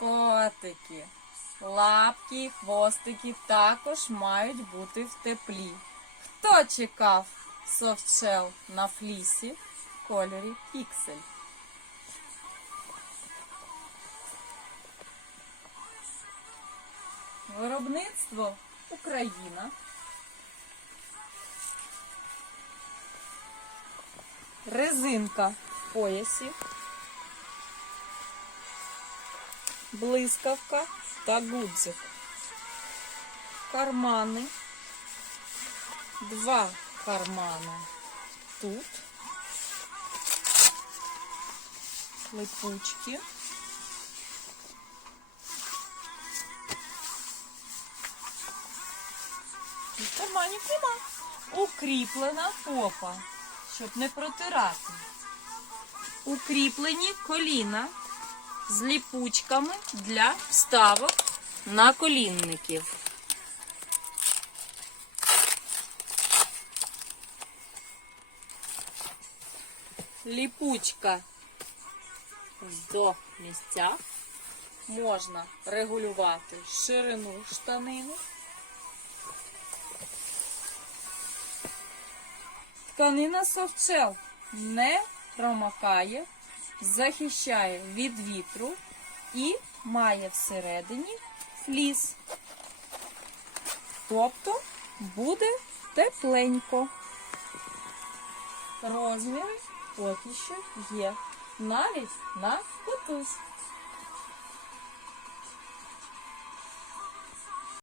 Котики. Лапки і хвостики також мають бути в теплі. Хто чекав софтшел на флісі в кольорі піксель? Виробництво Україна. Резинка в поясі. Блискавка та гудзик. Кармани. Два кармани тут. Липучки. І карманів нема. Укріплена попа, щоб не протирати. Укріплені коліна з ліпучками для вставок на колінників. Ліпучка до місця. Можна регулювати ширину штанини. Тканина софтшел не промокає, захищає від вітру і має всередині фліс. Тобто буде тепленько. Розміри поки що є навіть на котусь.